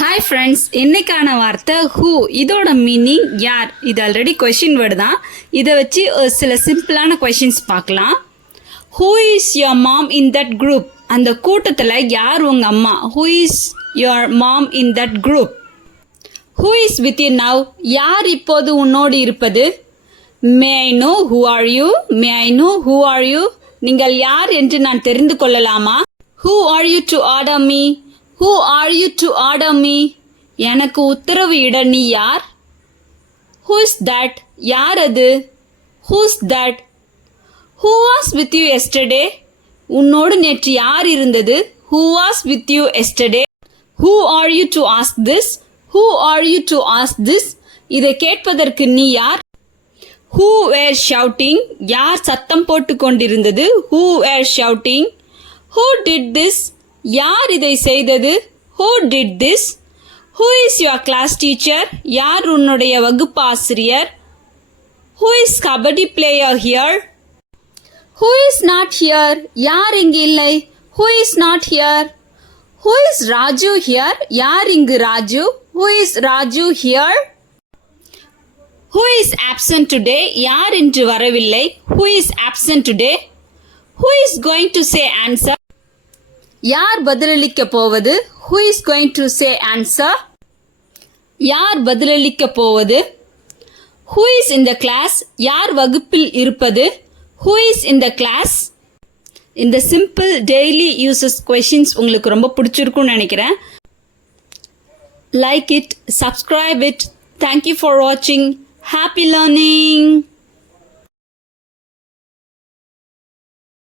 Hi friends, இன்னைக்கான வார்த்தை who. இதோட மீனிங் யார். இது ஆல்ரெடி கொஷின் வேர்டு தான். இதை வச்சு சில சிம்பிளான கொஷின்ஸ் பார்க்கலாம். Who is your mom in that group. அந்த கூட்டத்தில் யார் உங்கள் அம்மா. Who is your mom in that group. Who is with you now. யார் இப்போது உன்னோடு இருப்பது. May I know who are you. May I know who are you. நீங்கள் யார் என்று நான் தெரிந்து கொள்ளலாமா. Who are you to order me. Who are you to order me? எனக்கு உத்தரவு இட நீ யார். Who is that? யார் அது. Who's that? Who was with you yesterday? உன்னோடு நேற்று யார் இருந்தது. Who was with you yesterday? Who are you to ask this? Who are you to ask this? இதை கேட்பதற்கு நீ யார். Who were shouting? யார் சத்தம் போட்டு கொண்டிருந்தது. Who were shouting? Who did this? யார் இதை செய்தது. Who did this? Who is your class teacher? யார் உன்னுடைய வகுப்பு ஆசிரியர். Who is kabaddi player here? Who is not here? யார் இங்கு இல்லை. Who is not here? Who is Raju here? யார் இங்கு Raju. Who is Raju here? Who is absent today? யார் இன்று வரவில்லை. Who is absent today? Who is going to say answer? யார் பதிலளிக்க போவது. Who is going to say answer? யார் பதிலளிக்க போவது. Who is in the class? யார் வகுப்பில் இருப்பது. Who is in the class? இந்த சிம்பிள் டெய்லி யூசஸ் கொஷின்ஸ் உங்களுக்கு ரொம்ப பிடிச்சிருக்கும்னு நினைக்கிறேன். Like it, subscribe it. Thank you for watching. Happy learning.